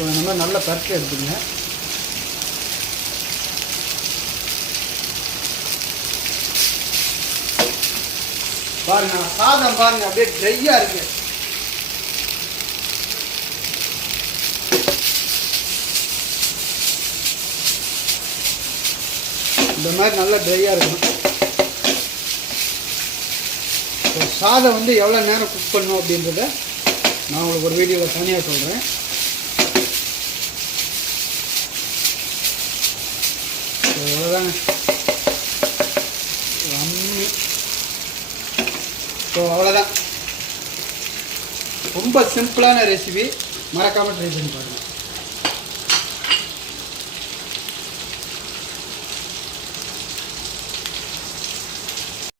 So இந்த மாதிரி நல்லா பரட்டி எடுத்துங்க. பாருங்க சாதம் பாருங்க அப்படியே ட்ரையாக இருக்கு. இந்த மாதிரி நல்லா ட்ரையாக இருக்கணும். ஸோ சாதம் வந்து எவ்வளோ நேரம் குக் பண்ணணும் அப்படின்றத நான் உங்களுக்கு ஒரு வீடியோவில் தனியாக சொல்கிறேன். ஸோ அவ்வளோதாங்க. ஸோ அவ்வளோதான். ரொம்ப சிம்பிளான ரெசிபி, மறக்காமல் ட்ரை பண்ணி பாருங்கள்.